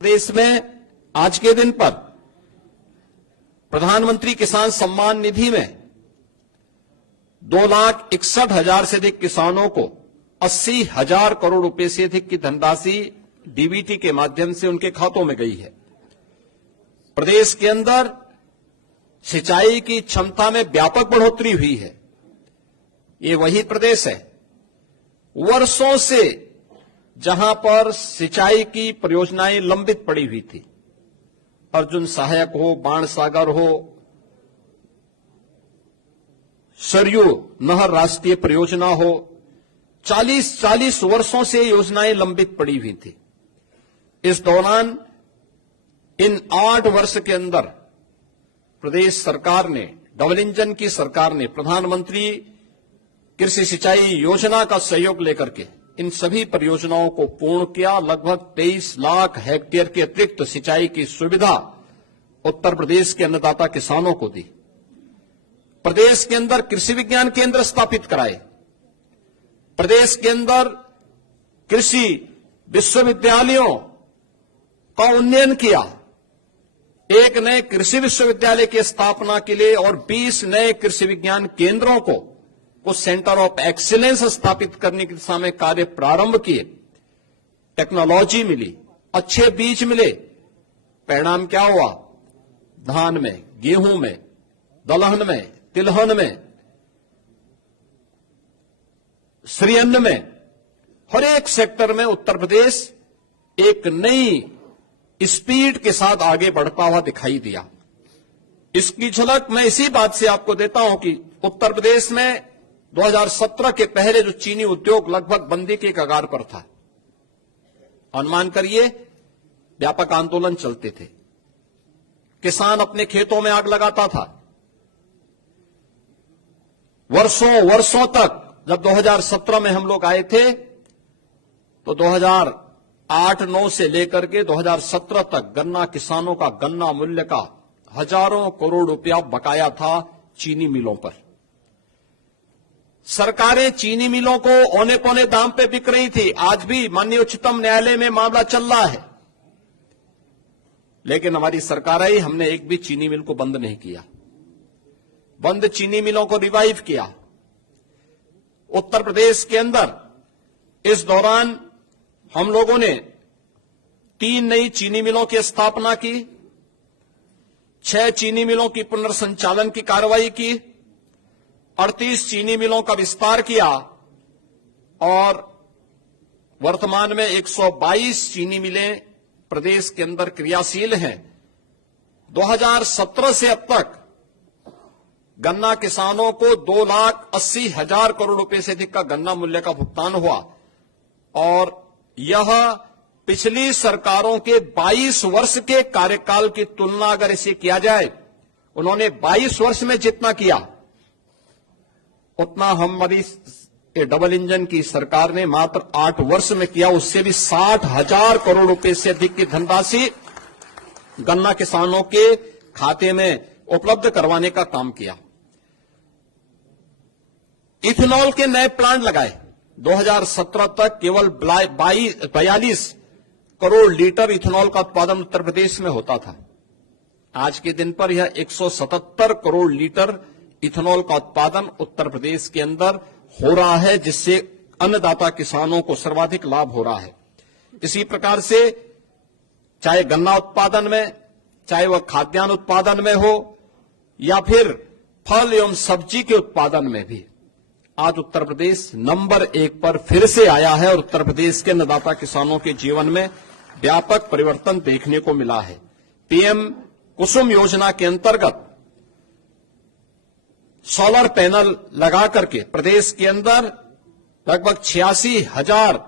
देश में आज के दिन पर प्रधानमंत्री किसान सम्मान निधि में 2,61,000 से अधिक किसानों को 80,000 करोड़ रुपए से अधिक की धनराशि डीबीटी के माध्यम से उनके खातों में गई है। प्रदेश के अंदर सिंचाई की क्षमता में व्यापक बढ़ोतरी हुई है। ये वही प्रदेश है वर्षों से जहां पर सिंचाई की परियोजनाएं लंबित पड़ी हुई थी। अर्जुन सहायक हो, बाणसागर हो, सरयू नहर राष्ट्रीय परियोजना हो, 40 वर्षों से योजनाएं लंबित पड़ी हुई थी। इस दौरान इन 8 वर्ष के अंदर प्रदेश सरकार ने, डबल इंजन की सरकार ने प्रधानमंत्री कृषि सिंचाई योजना का सहयोग लेकर के इन सभी परियोजनाओं को पूर्ण किया। लगभग 23 लाख हेक्टेयर के अतिरिक्त सिंचाई की सुविधा उत्तर प्रदेश के अन्नदाता किसानों को दी। प्रदेश के अंदर कृषि विज्ञान केंद्र स्थापित कराए। प्रदेश के अंदर कृषि विश्वविद्यालयों का उन्नयन किया। एक नए कृषि विश्वविद्यालय की स्थापना के लिए और 20 नए कृषि विज्ञान केंद्रों को सेंटर ऑफ एक्सीलेंस स्थापित करने की दिशा में कार्य प्रारंभ किए। टेक्नोलॉजी मिली, अच्छे बीज मिले। परिणाम क्या हुआ? धान में, गेहूं में, दलहन में, तिलहन में, श्रीअन्न में, हर एक सेक्टर में उत्तर प्रदेश एक नई स्पीड के साथ आगे बढ़ता हुआ दिखाई दिया। इसकी झलक मैं इसी बात से आपको देता हूं कि उत्तर प्रदेश में 2017 के पहले जो चीनी उद्योग लगभग बंदी के कगार पर था, अनुमान करिए व्यापक आंदोलन चलते थे, किसान अपने खेतों में आग लगाता था। वर्षों तक जब 2017 में हम लोग आए थे तो 2008-9 से लेकर के 2017 तक गन्ना किसानों का गन्ना मूल्य का हजारों करोड़ रुपया बकाया था चीनी मिलों पर। सरकारें चीनी मिलों को औने पौने दाम पे बिक रही थी। आज भी माननीय उच्चतम न्यायालय में मामला चल रहा है, लेकिन हमारी सरकार आई, हमने एक भी चीनी मिल को बंद नहीं किया। बंद चीनी मिलों को रिवाइव किया। उत्तर प्रदेश के अंदर इस दौरान हम लोगों ने 3 नई चीनी मिलों की स्थापना की, 6 चीनी मिलों की पुनर्संचालन की कार्रवाई की, 38 चीनी मिलों का विस्तार किया और वर्तमान में 122 चीनी मिलें प्रदेश के अंदर क्रियाशील हैं। 2017 से अब तक गन्ना किसानों को 2,80,000 करोड़ रुपए से अधिक का गन्ना मूल्य का भुगतान हुआ और यह पिछली सरकारों के 22 वर्ष के कार्यकाल की तुलना अगर इसे किया जाए, उन्होंने 22 वर्ष में जितना किया उतना हमारी डबल इंजन की सरकार ने मात्र 8 वर्ष में किया। उससे भी 60,000 करोड़ रुपए से अधिक की धनराशि गन्ना किसानों के खाते में उपलब्ध करवाने का काम किया। इथेनॉल के नए प्लांट लगाए। 2017 तक केवल 42 करोड़ लीटर इथेनॉल का उत्पादन उत्तर प्रदेश में होता था। आज के दिन पर यह 177 करोड़ लीटर इथेनॉल का उत्पादन उत्तर प्रदेश के अंदर हो रहा है, जिससे अन्नदाता किसानों को सर्वाधिक लाभ हो रहा है। इसी प्रकार से चाहे गन्ना उत्पादन में, चाहे वह खाद्यान्न उत्पादन में हो या फिर फल एवं सब्जी के उत्पादन में भी आज उत्तर प्रदेश नंबर 1 पर फिर से आया है और उत्तर प्रदेश के अन्नदाता किसानों के जीवन में व्यापक परिवर्तन देखने को मिला है। पीएम कुसुम योजना के अंतर्गत सोलर पैनल लगा करके प्रदेश के अंदर लगभग 86,000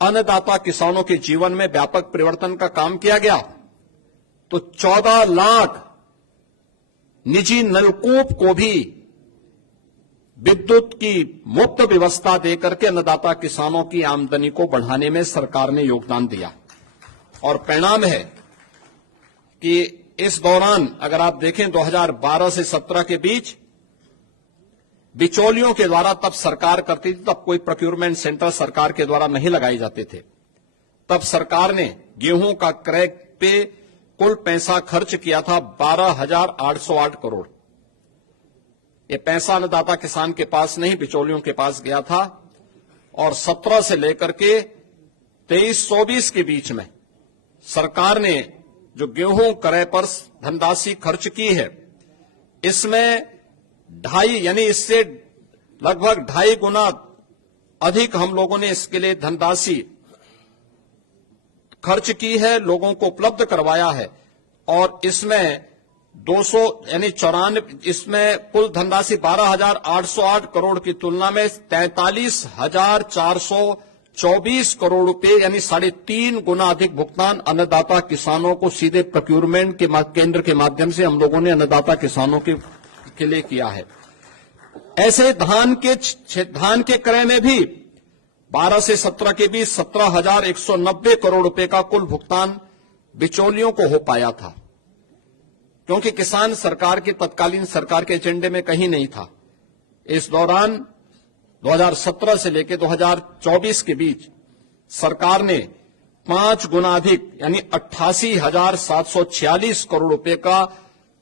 अन्नदाता किसानों के जीवन में व्यापक परिवर्तन का काम किया गया। तो 14 लाख निजी नलकूप को भी विद्युत की मुफ्त व्यवस्था देकर के अन्नदाता किसानों की आमदनी को बढ़ाने में सरकार ने योगदान दिया और परिणाम है कि इस दौरान अगर आप देखें 2012 से 17 के बीच बिचौलियों के द्वारा तब सरकार करती थी, तब कोई प्रोक्योरमेंट सेंटर सरकार के द्वारा नहीं लगाए जाते थे। तब सरकार ने गेहूं का क्रय पे कुल पैसा खर्च किया था 12,808 करोड़। ये पैसा अन्नदाता किसान के पास नहीं, बिचौलियों के पास गया था। और 17 से लेकर के 23-24 के बीच में सरकार ने जो गेहूं क्रय पर धनराशि खर्च की है, इसमें 2.5 यानी इससे लगभग 2.5 गुना अधिक हम लोगों ने इसके लिए धनराशि खर्च की है, लोगों को उपलब्ध करवाया है। और इसमें 200 यानी 94, इसमें कुल धनराशि 12,808 करोड़ की तुलना में 43,424 करोड़ रुपए यानी 3.5 गुना अधिक भुगतान अन्नदाता किसानों को सीधे प्रोक्यूरमेंट के केंद्र के माध्यम से हम लोगों ने अन्नदाता किसानों के लिए किया है। ऐसे धान के क्रय में भी 12 से 17 के बीच 17,190 करोड़ रुपए का कुल भुगतान बिचौलियों को हो पाया था, क्योंकि किसान सरकार की तत्कालीन सरकार के एजेंडे में कहीं नहीं था। इस दौरान 2017 से लेकर 2024 के बीच सरकार ने 5 गुना अधिक यानी 88,746 करोड़ रुपए का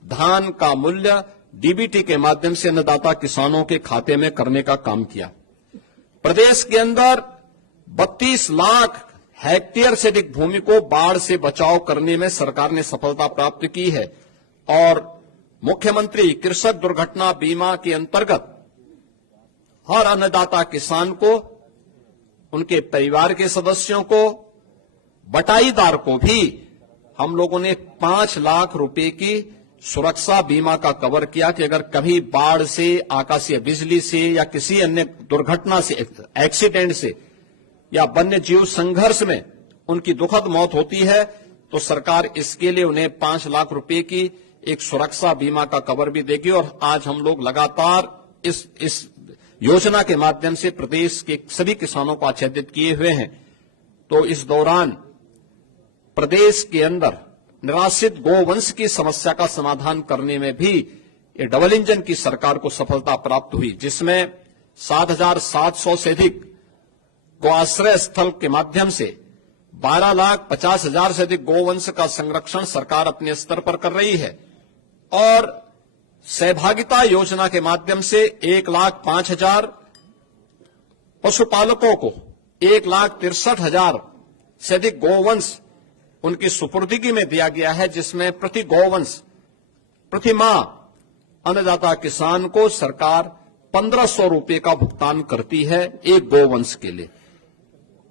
धान का मूल्य डीबीटी के माध्यम से अन्नदाता किसानों के खाते में करने का काम किया। प्रदेश के अंदर 32 लाख हेक्टेयर से अधिक भूमि को बाढ़ से बचाव करने में सरकार ने सफलता प्राप्त की है। और मुख्यमंत्री कृषक दुर्घटना बीमा के अंतर्गत हर अन्नदाता किसान को, उनके परिवार के सदस्यों को, बटाईदार को भी हम लोगों ने 5 लाख रुपए की सुरक्षा बीमा का कवर किया कि अगर कभी बाढ़ से, आकाशीय बिजली से या किसी अन्य दुर्घटना से, एक्सीडेंट से या वन्य जीव संघर्ष में उनकी दुखद मौत होती है तो सरकार इसके लिए उन्हें 5 लाख रुपए की एक सुरक्षा बीमा का कवर भी देगी। और आज हम लोग लगातार इस योजना के माध्यम से प्रदेश के सभी किसानों को आच्छादित किए हुए हैं। तो इस दौरान प्रदेश के अंदर निराश्रित गोवंश की समस्या का समाधान करने में भी ये डबल इंजन की सरकार को सफलता प्राप्त हुई, जिसमें 7,700 से अधिक गोआश्रय स्थल के माध्यम से 12,50,000 से अधिक गोवंश का संरक्षण सरकार अपने स्तर पर कर रही है। और सहभागिता योजना के माध्यम से 1,05,000 पशुपालकों को 1,63,000 से अधिक गोवंश उनकी सुपुर्दगी में दिया गया है, जिसमें प्रति गोवंश प्रति माह अन्नदाता किसान को सरकार 1,500 रुपए का भुगतान करती है एक गोवंश के लिए।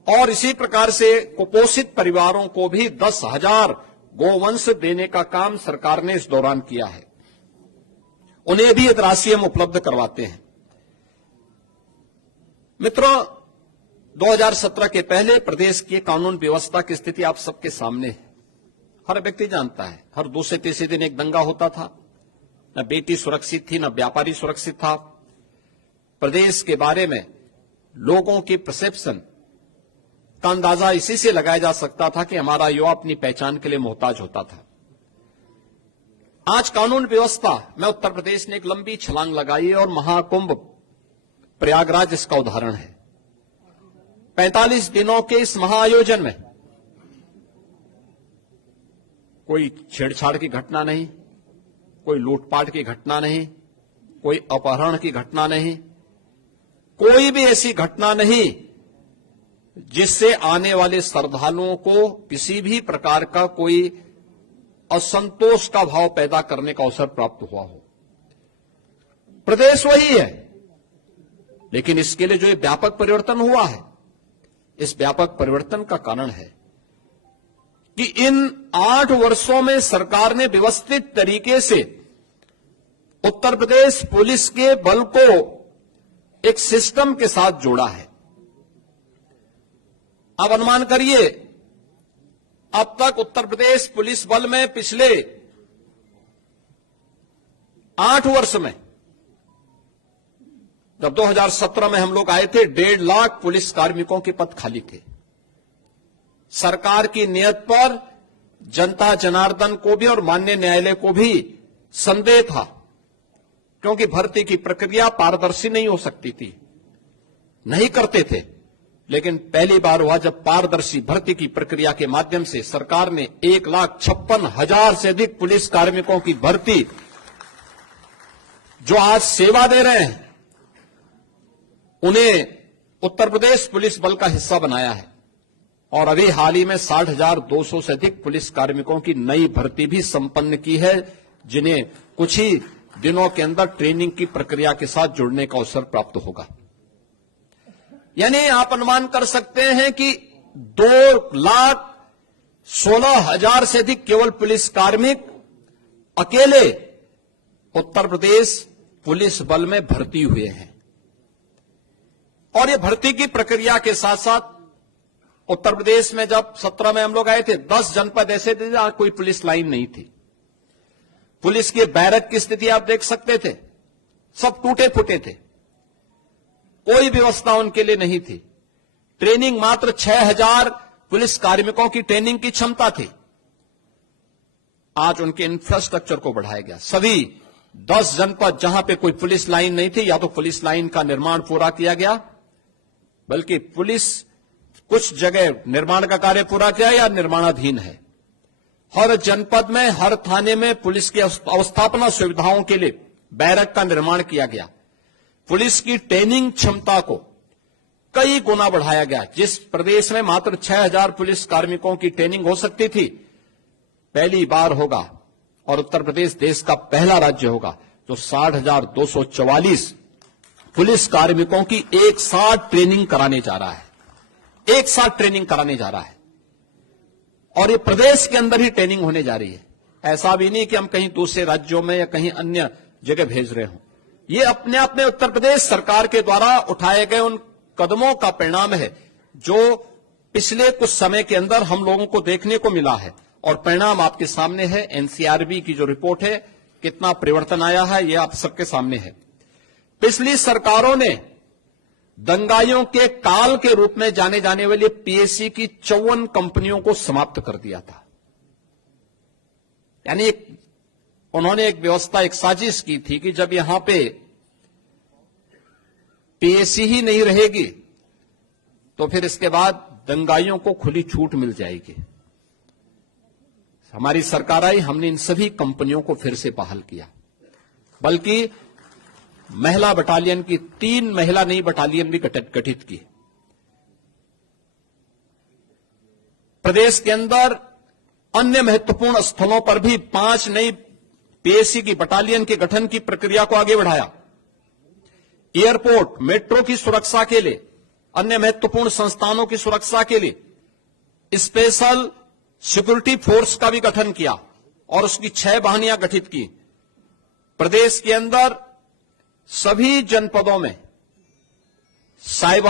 और इसी प्रकार से कुपोषित परिवारों को भी 10,000 गोवंश देने का काम सरकार ने इस दौरान किया है। उन्हें भी राशि हम उपलब्ध करवाते हैं। मित्रों, 2017 के पहले प्रदेश की कानून व्यवस्था की स्थिति आप सबके सामने है। हर व्यक्ति जानता है, हर दूसरे तीसरे दिन एक दंगा होता था, न बेटी सुरक्षित थी, न व्यापारी सुरक्षित था। प्रदेश के बारे में लोगों की परसेप्शन का अंदाजा इसी से लगाया जा सकता था कि हमारा युवा अपनी पहचान के लिए मोहताज होता था। आज कानून व्यवस्था में उत्तर प्रदेश ने एक लंबी छलांग लगाई है और महाकुंभ प्रयागराज इसका उदाहरण है। 45 दिनों के इस महाआयोजन में कोई छेड़छाड़ की घटना नहीं, कोई लूटपाट की घटना नहीं, कोई अपहरण की घटना नहीं, कोई भी ऐसी घटना नहीं जिससे आने वाले श्रद्धालुओं को किसी भी प्रकार का कोई असंतोष का भाव पैदा करने का अवसर प्राप्त हुआ हो। प्रदेश वही है, लेकिन इसके लिए जो व्यापक परिवर्तन हुआ है, इस व्यापक परिवर्तन का कारण है कि इन 8 वर्षों में सरकार ने व्यवस्थित तरीके से उत्तर प्रदेश पुलिस के बल को एक सिस्टम के साथ जोड़ा है। अब अनुमान करिए, अब तक उत्तर प्रदेश पुलिस बल में पिछले 8 वर्ष में, जब 2017 में हम लोग आए थे, 1.5 लाख पुलिस कार्मिकों के पद खाली थे। सरकार की नीयत पर जनता जनार्दन को भी और माननीय न्यायालय को भी संदेह था, क्योंकि भर्ती की प्रक्रिया पारदर्शी नहीं हो सकती थी, नहीं करते थे। लेकिन पहली बार हुआ जब पारदर्शी भर्ती की प्रक्रिया के माध्यम से सरकार ने 1,56,000 से अधिक पुलिस कार्मिकों की भर्ती, जो आज सेवा दे रहे हैं, उन्हें उत्तर प्रदेश पुलिस बल का हिस्सा बनाया है। और अभी हाल ही में 60,200 से अधिक पुलिस कार्मिकों की नई भर्ती भी संपन्न की है, जिन्हें कुछ ही दिनों के अंदर ट्रेनिंग की प्रक्रिया के साथ जुड़ने का अवसर प्राप्त होगा। यानी आप अनुमान कर सकते हैं कि 2,16,000 से अधिक केवल पुलिस कार्मिक अकेले उत्तर प्रदेश पुलिस बल में भर्ती हुए हैं। और ये भर्ती की प्रक्रिया के साथ साथ उत्तर प्रदेश में जब 17 में हम लोग आए थे, 10 जनपद ऐसे थे जहां कोई पुलिस लाइन नहीं थी। पुलिस के बैरक की स्थिति आप देख सकते थे, सब टूटे फूटे थे, कोई व्यवस्था उनके लिए नहीं थी। ट्रेनिंग मात्र 6,000 पुलिस कार्मिकों की ट्रेनिंग की क्षमता थी। आज उनके इंफ्रास्ट्रक्चर को बढ़ाया गया। सभी 10 जनपद जहां पे कोई पुलिस लाइन नहीं थी, या तो पुलिस लाइन का निर्माण पूरा किया गया, बल्कि पुलिस कुछ जगह निर्माण का कार्य पूरा किया या निर्माणाधीन है। हर जनपद में, हर थाने में पुलिस की अवस्थापना सुविधाओं के लिए बैरक का निर्माण किया गया। पुलिस की ट्रेनिंग क्षमता को कई गुना बढ़ाया गया। जिस प्रदेश में मात्र 6,000 पुलिस कार्मिकों की ट्रेनिंग हो सकती थी, पहली बार होगा और उत्तर प्रदेश देश का पहला राज्य होगा जो 60,244 पुलिस कार्मिकों की एक साथ ट्रेनिंग कराने जा रहा है। एक साथ ट्रेनिंग कराने जा रहा है, और ये प्रदेश के अंदर ही ट्रेनिंग होने जा रही है। ऐसा भी नहीं कि हम कहीं दूसरे राज्यों में या कहीं अन्य जगह भेज रहे हों। ये अपने आप में उत्तर प्रदेश सरकार के द्वारा उठाए गए उन कदमों का परिणाम है, जो पिछले कुछ समय के अंदर हम लोगों को देखने को मिला है। और परिणाम आपके सामने है। एनसीआरबी की जो रिपोर्ट है, कितना परिवर्तन आया है, यह आप सबके सामने है। पिछली सरकारों ने दंगाइयों के काल के रूप में जाने जाने वाली पीएसी की 54 कंपनियों को समाप्त कर दिया था। यानी उन्होंने एक व्यवस्था, एक साजिश की थी कि जब यहां पे पीएसी ही नहीं रहेगी तो फिर इसके बाद दंगाइयों को खुली छूट मिल जाएगी। हमारी सरकार आई, हमने इन सभी कंपनियों को फिर से बहाल किया, बल्कि महिला बटालियन की 3 महिला नई बटालियन भी गठित की। प्रदेश के अंदर अन्य महत्वपूर्ण स्थलों पर भी 5 नई पीएसी की बटालियन के गठन की प्रक्रिया को आगे बढ़ाया। एयरपोर्ट, मेट्रो की सुरक्षा के लिए, अन्य महत्वपूर्ण संस्थानों की सुरक्षा के लिए स्पेशल सिक्योरिटी फोर्स का भी गठन किया और उसकी 6 वाहिनियां गठित की। प्रदेश के अंदर सभी जनपदों में साइबर